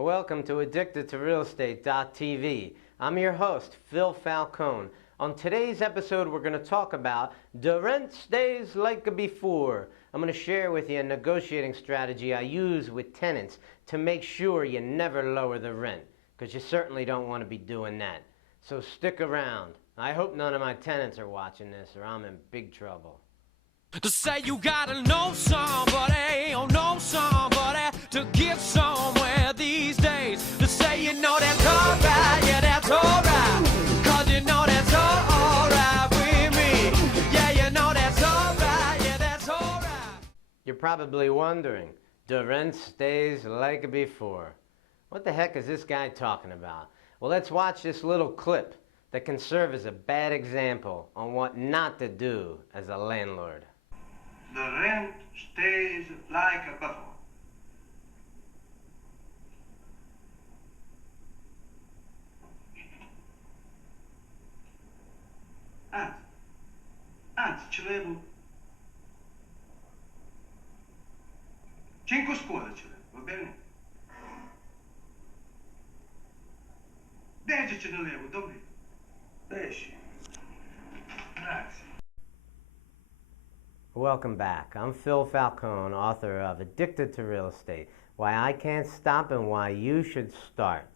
Welcome to AddictedToRealEstate.tv. I'm your host, Phil Falcone. On today's episode, we're going to talk about the rent stays like before. I'm going to share with you a negotiating strategy I use with tenants to make sure you never lower the rent, because you certainly don't want to be doing that. So stick around. I hope none of my tenants are watching this, or I'm in big trouble. To say you gotta know somebody, or know somebody to get somewhere these days. To say you know that's alright, yeah that's alright. Cause you know that's alright with me. Yeah, you know that's alright, yeah that's alright. You're probably wondering, the rent stays like before. What the heck is this guy talking about? Well, let's watch this little clip that can serve as a bad example on what not to do as a landlord. The rent stays like before. Anzi, ci levo 5 scuole ci levo, va bene? 10 ce ne levo, dove? 10. Grazie. Welcome back. I'm Phil Falcone, author of Addicted to Real Estate, Why I Can't Stop and Why You Should Start.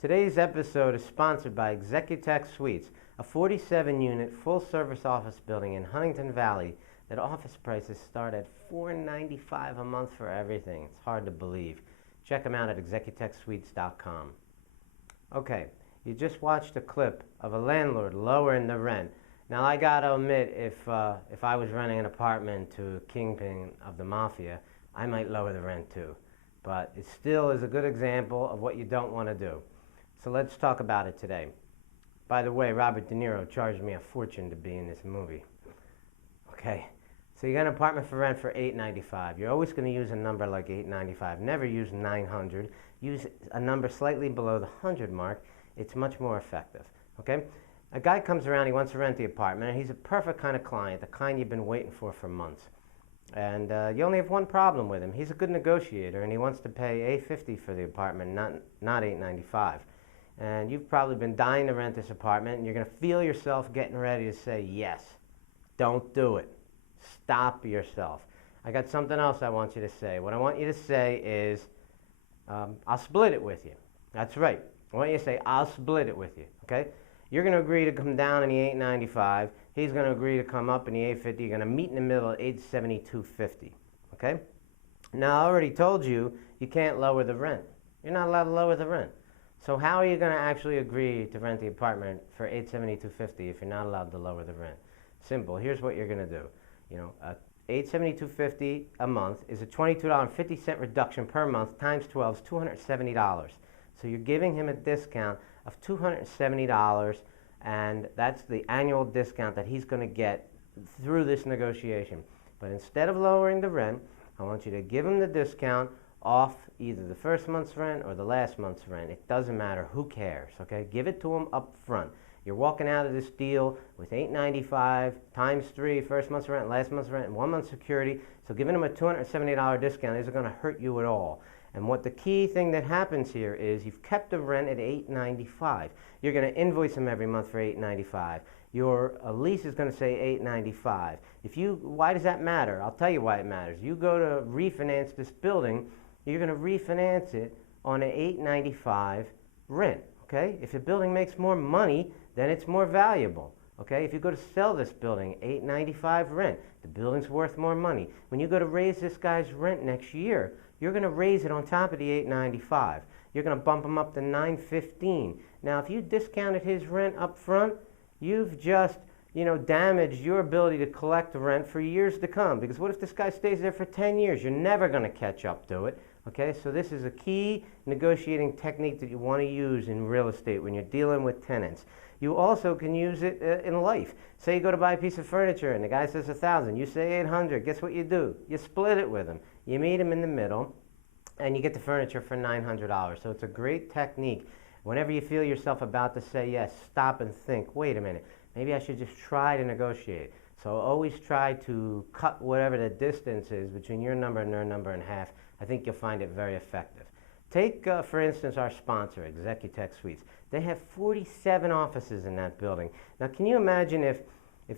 Today's episode is sponsored by Executech Suites, a 47-unit full-service office building in Huntington Valley that office prices start at $495 a month for everything. It's hard to believe. Check them out at executechsuites.com. Okay, you just watched a clip of a landlord lowering the rent. Now, I gotta admit, if I was renting an apartment to a kingpin of the mafia, I might lower the rent too. But it still is a good example of what you don't want to do. So let's talk about it today. By the way, Robert De Niro charged me a fortune to be in this movie. Okay, so you got an apartment for rent for $895. You're always going to use a number like $895. Never use $900. Use a number slightly below the 100 mark. It's much more effective. Okay. A guy comes around, he wants to rent the apartment, and he's a perfect kind of client, the kind you've been waiting for months. And you only have one problem with him. He's a good negotiator, and he wants to pay $850 for the apartment, not $895. And you've probably been dying to rent this apartment, and you're going to feel yourself getting ready to say yes. Don't do it. Stop yourself. I got something else I want you to say. What I want you to say is, I'll split it with you. That's right. I want you to say, I'll split it with you, okay? You're going to agree to come down in the $895. He's going to agree to come up in the $850. You're going to meet in the middle at $872.50. Okay? Now, I already told you you can't lower the rent. You're not allowed to lower the rent. So how are you going to actually agree to rent the apartment for $872.50 if you're not allowed to lower the rent? Simple. Here's what you're going to do. You know, $872.50 a month is a $22.50 reduction per month times 12 is $270. So you're giving him a discount of $270, and that's the annual discount that he's going to get through this negotiation. But instead of lowering the rent, I want you to give him the discount off either the first month's rent or the last month's rent. It doesn't matter. Who cares? Okay? Give it to him up front. You're walking out of this deal with $895 times 3, first month's rent, last month's rent, and 1 month's security. So giving him a $270 discount isn't going to hurt you at all. And what the key thing that happens here is you've kept the rent at $895. You're going to invoice him every month for $895. Your lease is going to say $895. Why does that matter? I'll tell you why it matters. You go to refinance this building, you're going to refinance it on an $895 rent. Okay? If the building makes more money, then it's more valuable. Okay? If you go to sell this building, $895 rent, the building's worth more money. When you go to raise this guy's rent next year, you're going to raise it on top of the $895. You're going to bump him up to $915. Now, if you discounted his rent up front, you've just, damaged your ability to collect the rent for years to come. Because what if this guy stays there for 10 years? You're never going to catch up to it. Okay, so this is a key negotiating technique that you want to use in real estate when you're dealing with tenants. You also can use it in life. Say you go to buy a piece of furniture and the guy says $1,000. You say $800. Guess what you do? You split it with him. You meet him in the middle, and you get the furniture for $900. So it's a great technique. Whenever you feel yourself about to say yes, stop and think, wait a minute, maybe I should just try to negotiate. So always try to cut whatever the distance is between your number and their number in half. I think you'll find it very effective. Take, for instance, our sponsor, Executech Suites. They have 47 offices in that building. Now, can you imagine if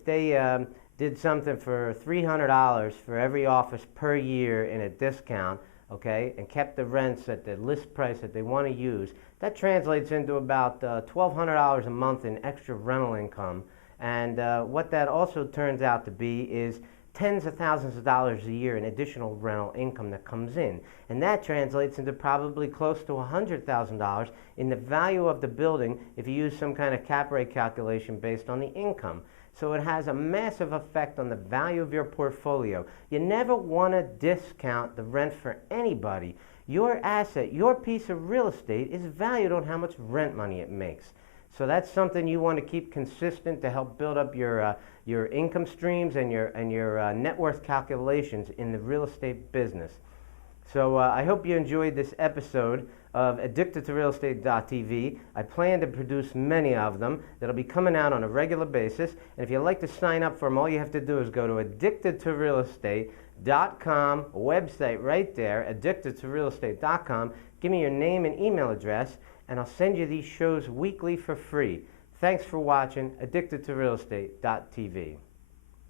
they did something for $300 for every office per year in a discount, okay, and kept the rents at the list price that they want to use? That translates into about $1,200 a month in extra rental income. And what that also turns out to be is tens of thousands of dollars a year in additional rental income that comes in. And that translates into probably close to $100,000 in the value of the building if you use some kind of cap rate calculation based on the income. So it has a massive effect on the value of your portfolio. You never want to discount the rent for anybody. Your asset, your piece of real estate is valued on how much rent money it makes. So that's something you want to keep consistent to help build up your income streams and your net worth calculations in the real estate business. So I hope you enjoyed this episode of AddictedToRealEstate.tv. I plan to produce many of them that'll be coming out on a regular basis. And if you'd like to sign up for them, all you have to do is go to AddictedToRealEstate.com website right there, AddictedToRealEstate.com. Give me your name and email address, and I'll send you these shows weekly for free. Thanks for watching AddictedToRealEstate.tv.